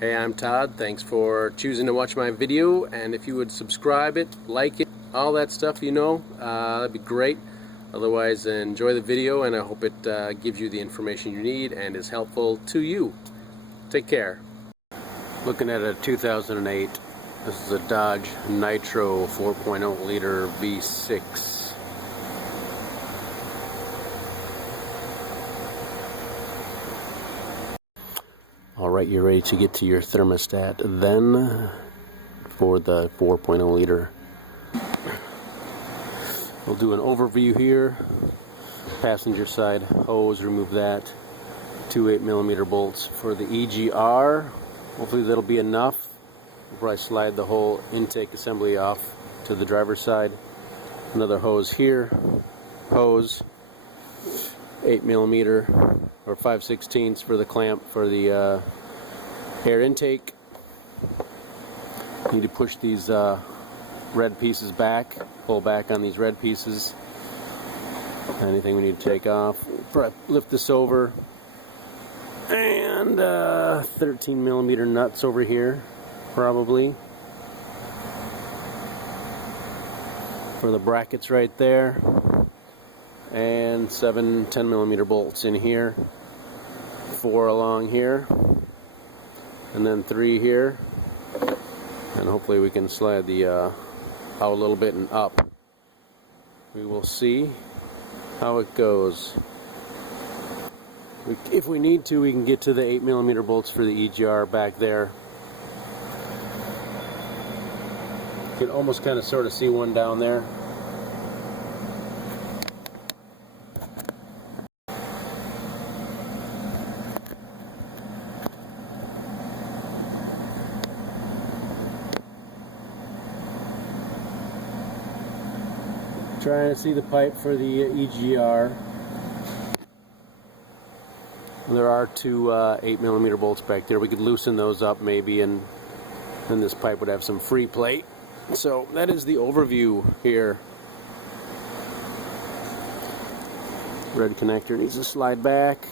Hey, I'm Todd. Thanks for choosing to watch my video, and if you would subscribe it, like it, all that stuff, that'd be great. Otherwise, enjoy the video, and I hope it gives you the information you need and is helpful to you. Take care. Looking at a 2008, this is a Dodge Nitro 4.0 liter V6. Alright, you're ready to get to your thermostat then for the 4.0 liter. We'll do an overview here. Passenger side hose, remove that. 2 8mm bolts for the EGR. Hopefully that'll be enough. We'll probably slide the whole intake assembly off to the driver's side. Another hose here. Hose, 8mm or 5/16 for the clamp for the air intake. Need to push these red pieces back, pull back on these red pieces. Anything we need to take off. Lift this over, and 13mm nuts over here, probably for the brackets right there, and 7 10mm bolts in here, 4 along here, and then 3 here, and hopefully we can slide the out a little bit and up. We will see how it goes. If we need to, we can get to the 8mm bolts for the EGR back there. You can almost kind of sort of see one down there. Trying to see the pipe for the EGR. There are 2 8mm bolts back there. We could loosen those up maybe, and then this pipe would have some free plate. So that is the overview here. Red connector needs to slide back.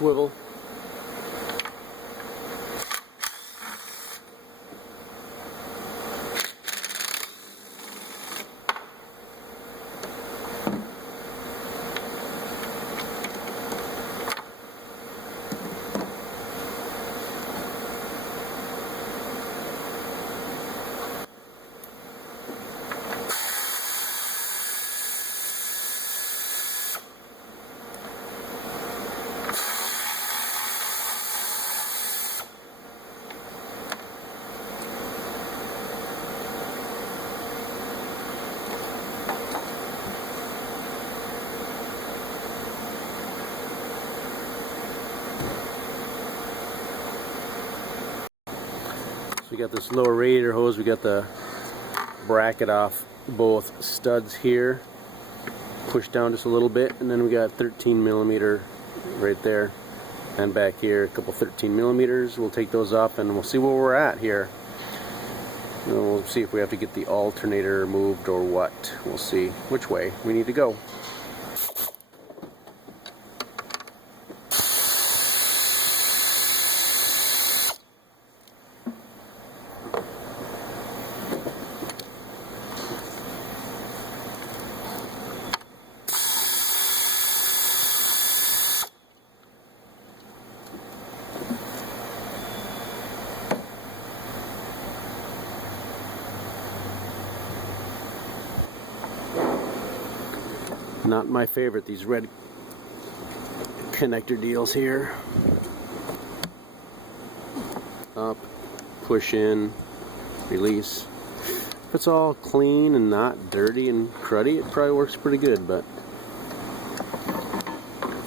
swivel. We got this lower radiator hose, we got the bracket off both studs here, pushed down just a little bit, and then we got 13 millimeter right there, and back here a couple 13 millimeters. We'll take those off and we'll see where we're at here. And we'll see if we have to get the alternator moved or what. We'll see which way we need to go. Not my favorite, these red connector deals here. Up, push in, release. If it's all clean and not dirty and cruddy, it probably works pretty good, but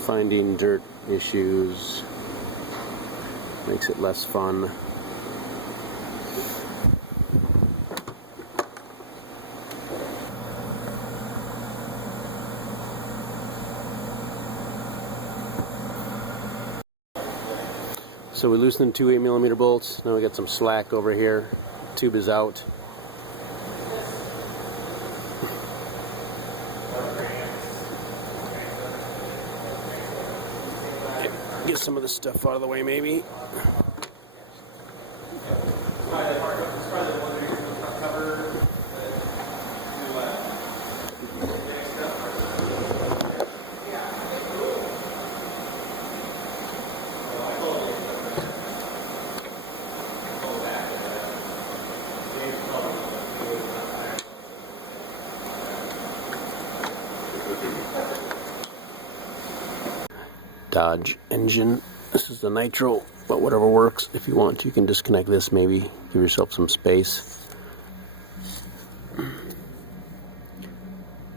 finding dirt issues makes it less fun. So we loosened 2 8mm bolts. Now we got some slack over here. Tube is out. Get some of this stuff out of the way, maybe. Dodge engine. This is the Nitro, but whatever works. If you want to, you can disconnect this, maybe give yourself some space.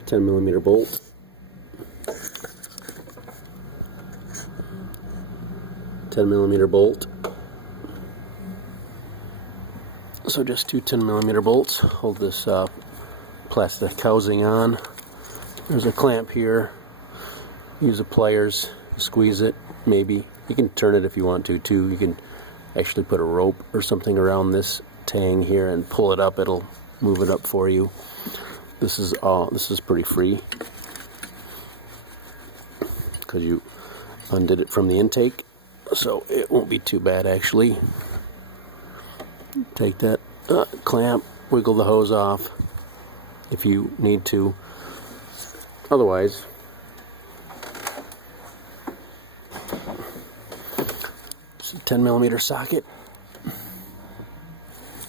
10mm bolt. So just two 10mm bolts. Hold this plastic housing on. There's a clamp here. Use the pliers. Squeeze it, maybe. You can turn it if you want to too. You can actually put a rope or something around this tang here and pull it up. It'll move it up for you. This is pretty free because you undid it from the intake, so it won't be too bad actually. Take that clamp, wiggle the hose off if you need to. Otherwise, it's a 10mm socket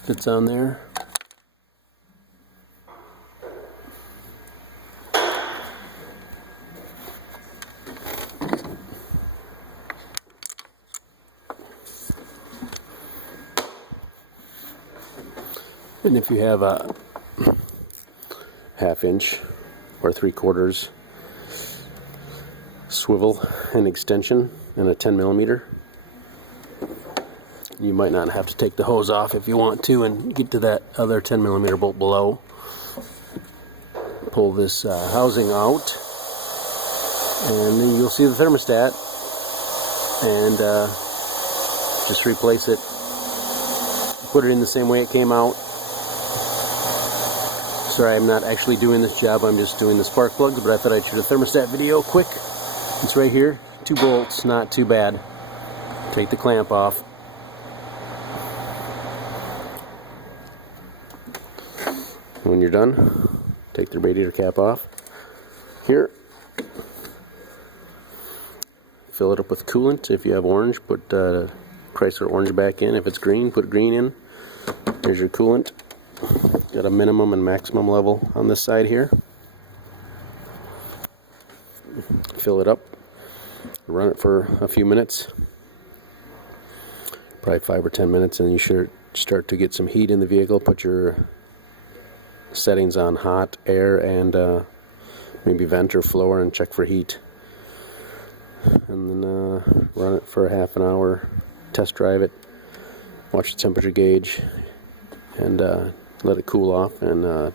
fits on there. And if you have a 1/2 inch or 3/4 swivel and extension and a 10mm, you might not have to take the hose off if you want to and get to that other 10mm bolt below. Pull this housing out and then you'll see the thermostat, and just replace it. Put it in the same way it came out. Sorry, I'm not actually doing this job, I'm just doing the spark plugs, but I thought I'd shoot a thermostat video quick. It's right here, 2 bolts, not too bad. Take the clamp off. When you're done, take the radiator cap off. Here, fill it up with coolant. If you have orange, put Chrysler orange back in. If it's green, put green in. Here's your coolant. Got a minimum and maximum level on this side here. Fill it up. Run it for a few minutes. Probably 5 or 10 minutes, and you should start to get some heat in the vehicle. Put your settings on hot, air, and maybe vent or floor, and check for heat. And then run it for a half an hour. Test drive it. Watch the temperature gauge, and let it cool off, and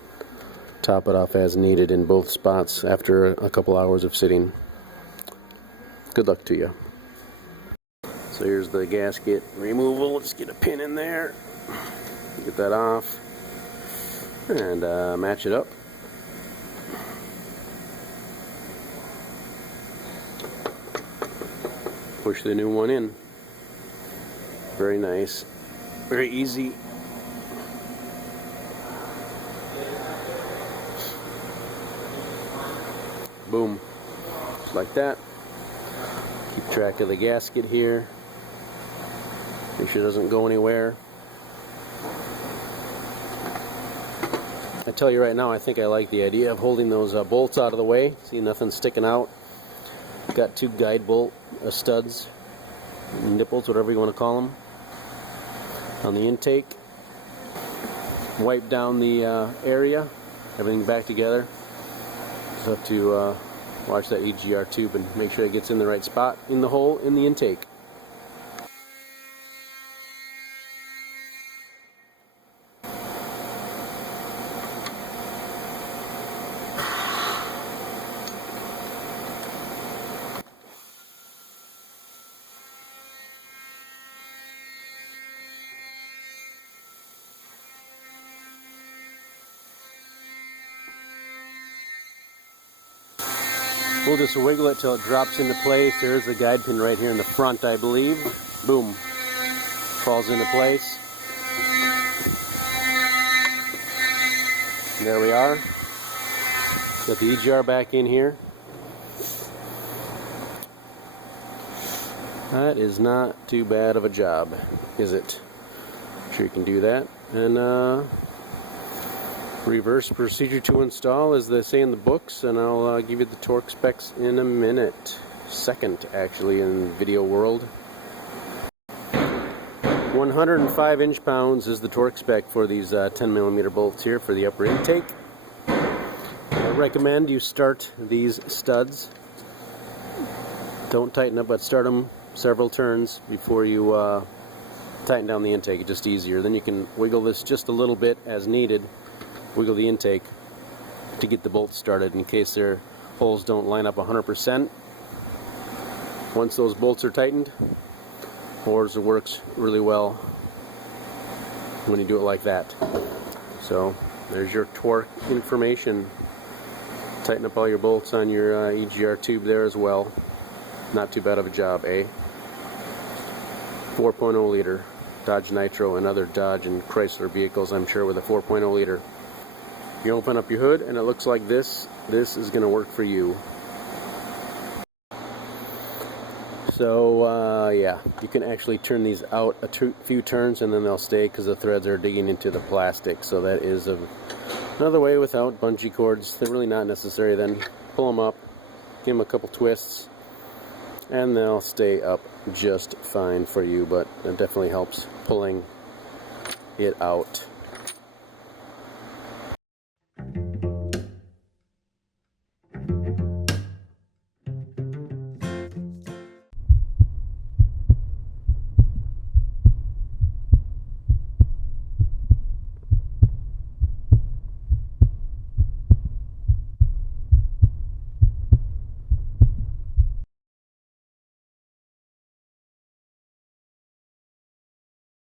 top it off as needed in both spots after a couple hours of sitting. Good luck to you. So here's the gasket removal. Let's get a pin in there. Get that off. And match it up. Push the new one in. Very nice. Very easy. Boom. Just like that. Keep track of the gasket here. Make sure it doesn't go anywhere. I tell you right now, I think I like the idea of holding those bolts out of the way. See, nothing sticking out. Got 2 guide bolt studs, nipples, whatever you want to call them, on the intake. Wipe down the area, everything back together. Just have to watch that EGR tube and make sure it gets in the right spot in the hole in the intake. We'll just wiggle it till it drops into place. There's the guide pin right here in the front, I believe. Boom. Falls into place. There we are. Got the EGR back in here. That is not too bad of a job, is it? I'm sure you can do that. And reverse procedure to install, as they say in the books, and I'll give you the torque specs in a minute. Second, actually, in video world. 105 inch-pounds is the torque spec for these 10mm bolts here for the upper intake. I recommend you start these studs. Don't tighten up, but start them several turns before you tighten down the intake. It's just easier. Then you can wiggle this just a little bit as needed. Wiggle the intake to get the bolts started in case their holes don't line up 100%. Once those bolts are tightened, it works really well when you do it like that. So there's your torque information. Tighten up all your bolts on your EGR tube there as well. Not too bad of a job, eh? 4.0 liter Dodge Nitro and other Dodge and Chrysler vehicles, I'm sure, with a 4.0 liter. You open up your hood and it looks like this. This is going to work for you. So yeah, you can actually turn these out a few turns and then they'll stay because the threads are digging into the plastic. So that is another way without bungee cords. They're really not necessary. Then pull them up, give them a couple twists, and they'll stay up just fine for you. But it definitely helps pulling it out.